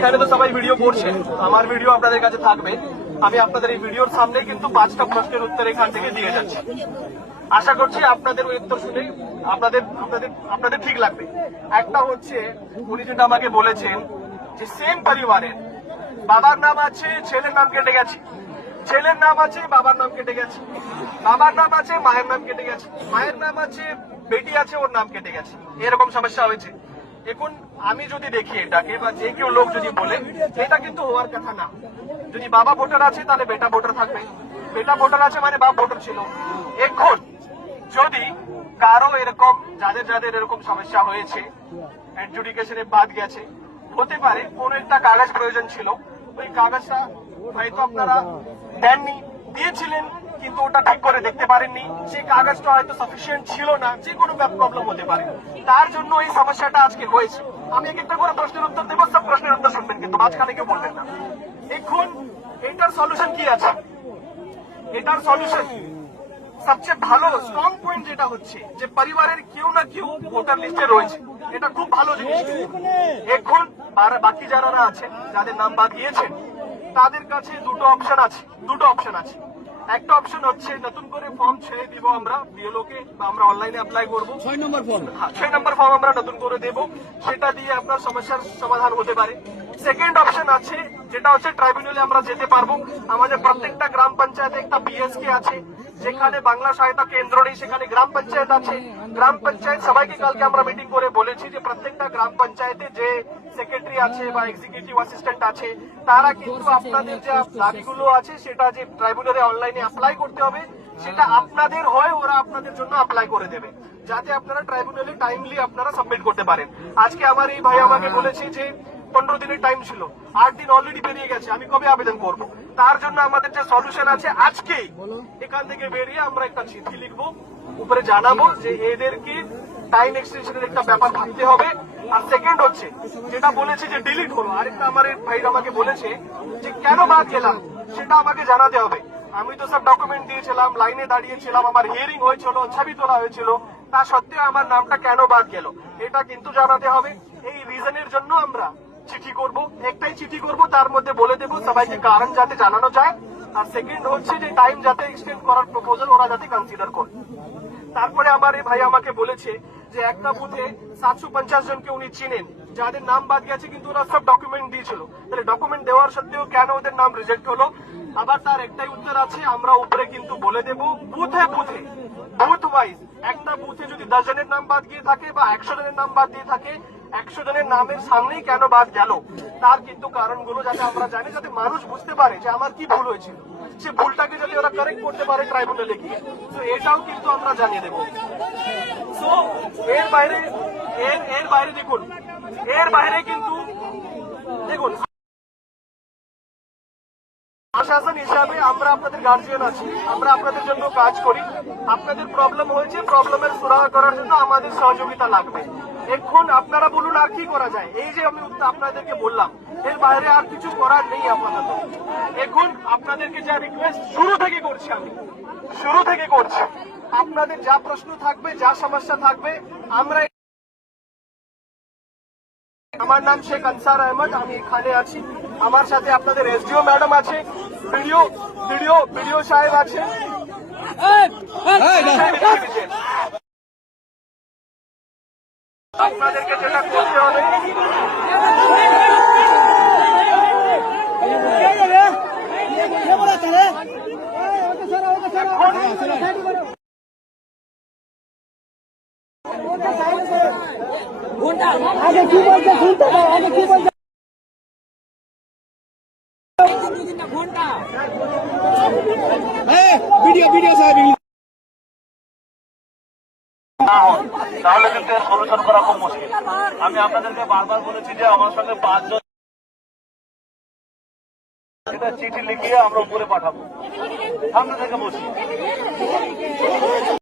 এখানে তো সবাই ভিডিও করছে, আমার ভিডিও আপনাদের কাছে থাকবে। আমি আপনাদের এই ভিডিওর সামনে কিন্তু 5টা প্রশ্নের উত্তর এখান থেকে দিয়ে যাচ্ছি। আশা করছি আপনাদের ওই উত্তর শুনে আপনাদের ঠিক লাগবে। একটা হচ্ছে, উনি যেটা আমাকে বলেছেন যে সেম পরিবারের বাবার নাম আছে, ছেলের নাম কেটে গেছে, ছেলের নাম আছে, বাবার নাম কেটে গেছে, বাবার নাম আছে, মায়ের নাম কেটে গেছে, মায়ের নাম আছে, বেটি আছে, ওর নাম কেটে গেছে, এরকম সমস্যা হয়েছে। এখন আমি যদি দেখি এটাকে, বা যে কেউ লোক যদি বলে, এটা কিন্তু হওয়ার কথা না। যদি বাবা ভোটার আছে তাহলে বেটা ভোটার থাকবে, বেটা ভোটার আছে মানে বাপ ভোটার ছিল। এখন যদি কারো এরকম, যাদের যাদের এরকম সমস্যা হয়েছে, অ্যাডজুডিকেশনে বাদ গেছে, হতে পারে কোন একটা কাগজ প্রয়োজন ছিল, ওই কাগজটা হয়তো আপনারা দেননি, দিয়েছিলেন কিন্তু ওটা ঠিক করে দেখতে পারেননি, সেই কাগজটা হয়তো সাফিসিয়েন্ট ছিল না, যে কোনো প্রবলেম হতে পারে, তার জন্য এই সমস্যাটা আজকে হয়েছে। আমি এক একটা করে প্রশ্নের উত্তর দেবো, সব প্রশ্নের উত্তর শুনবেন, কিন্তু মাঝখানে কেউ বলবেন না। এখন এটার সলিউশন কি আছে? এটার সলিউশন সবচেয়ে ভালো স্ট্রং পয়েন্ট যেটা হচ্ছে যে পরিবারের কেউ না কেউ ভোটার লিস্টে রয়েছে, এটা খুব ভালো জিনিস। এখন বাকি যারা আছেন, যাদের নাম বাদ দিয়েছেন, তাদের কাছে দুটো অপশন আছে। একটা অপশন হচ্ছে নতুন করে ফর্ম ছেড়ে দিব আমরা বিএলও কে, বা আমরা অনলাইনে অ্যাপ্লাই করবো। 6 নম্বর ফর্ম আমরা নতুন করে দেব, সেটা দিয়ে আপনার সমস্যার সমাধান হতে পারে। সেকেন্ড অপশন আছে, যেটা হচ্ছে ট্রাইব্যুনালে আমরা যেতে পারবো। আমাদের প্রত্যেকটা গ্রাম পঞ্চায়েতে একটা বিএসকে আছে, যেখানে বাংলা সহায়তা কেন্দ্র নেই, সেখানে গ্রাম পঞ্চায়েত আছে। গ্রাম পঞ্চায়েত সবাইকে কালকে আমরা মিটিং করে বলেছি যে প্রত্যেকটা গ্রাম পঞ্চায়েতে যে সেক্রেটারি আছে বা এক্সিকিউটিভ অ্যাসিস্ট্যান্ট আছে, তারা কিন্তু আপনাদের যে দাবিগুলো আছে সেটা যে ট্রাইব্যুনালে অনলাইনে অ্যাপ্লাই করতে হবে, সেটা আপনাদের হয়, ওরা আপনাদের জন্য অ্যাপ্লাই করে দেবে, যাতে আপনারা ট্রাইব্যুনালে টাইমলি আপনারা সাবমিট করতে পারেন। আজকে আমার এই ভাই আমাকে বলেছে যে 15 দিনের টাইম ছিল, 8 দিন অলরেডি বেরিয়ে গেছে, আমি কবে আবেদন করব? তার জন্য আমাদের যে সলিউশন আছে, আজকেই এখান থেকে বেরিয়ে আমরা একটা চিঠি লিখবো, উপরে জানাবো যে এদেরকে টাইম এক্সটেনশনের একটা ব্যাপার ভাবতে হবে। আর সেকেন্ড হচ্ছে, যেটা বলেছে যে ডিলিট হলো, আরেকটা আমার ভাই আমাকে বলেছে যে কেন বাদ গেলাম সেটা আমাকে জানাতে হবে। আমি তো সব ডকুমেন্ট দিয়েছিলাম, লাইনে দাঁড়িয়েছিলাম, আমার হিয়ারিং হয়েছিল, ছবি তোলা হয়েছিল, তা সত্ত্বেও আমার নামটা কেন বাদ গেল এটা কিন্তু জানাতে হবে। এই রিজনের জন্য আমরা চিঠি করব, একটাই চিঠি করব, তার মধ্যে বলে দেবো সবাইকে কারণ যাতে জানানো যায়। আর সেকেন্ড হচ্ছে যে টাইম যাতে এক্সটেন্ড করার প্রপোজাল ওরা যাতে কনসিডার করে। তারপরে আমার এই ভাই আমাকে বলেছে যে একটা বুথে 750 জনকে উনি চিনেন, যাদের নাম বাদ গেছে কিন্তু ওরা সব ডকুমেন্ট দিয়েছিল, তাহলে ডকুমেন্ট দেওয়ার সত্ত্বেও কেন ওদের নাম রিজেক্ট হলো? আবার তার একটাই উত্তর আছে, আমরা উপরে কিন্তু বলে দেবো বুথে বুথ ওয়াইজ, একটা বুথে যদি 10 জনের নাম বাদ গিয়ে থাকে বা 100 জনের নাম বাদ দিয়ে থাকে, 100 জনের নামের সামনেই কেন বাদ গেল তার কিন্তু কারণগুলো যাতে আমরা জানি, যাতে মানুষ বুঝতে পারে যে আমার কি ভুল হয়েছিল, সে ভুলটাকে যদি ওরা কারেক্ট করতে পারে ট্রাইব্যুনালে গিয়ে, তো এটাও কিন্তু আমরা জানিয়ে দেবো। তো এর বাইরে দেখুন, এর বাইরে কিন্তু দেখুন, প্রশাসন হিসাবে আমরা আপনাদের গার্জিয়ান আছি, আমরা আপনাদের জন্য কাজ করি। আপনাদের প্রবলেম হয়েছে, প্রবলেমের সুরাহা করার জন্য আমাদের সহযোগিতা লাগবে। এখন আপনারা বলুন আর কি করা যায়? এই যে আমি আপনাদেরকে বললাম, এর বাইরে আর কিছু করার নেই আপাতত। এখন আপনাদেরকে যা রিকোয়েস্ট শুরু থেকে করছি, আপনাদের যা প্রশ্ন থাকবে, যা সমস্যা থাকবে, আমরা, আমার নাম শেখ আনসার আহমদ, আমি এখানে আছি, আমার সাথে আপনাদের এসডিও ম্যাডাম আছে, ভিডিও সাহেব আছে, আপনাদেরকে যেটা করতে হবে, আগে কি বলছে শুনতে দাও, আগে কি বলছে ভিডিও সাহেব তাহলে কিন্তু এর সলিউশন করা খুব মুশকিল। আমি আপনাদেরকে বারবার বলেছি যে আমার সঙ্গে 5 জন এটা চিঠি লিখিয়ে আমরা উপরে পাঠাবো, সামনে থেকে বসি।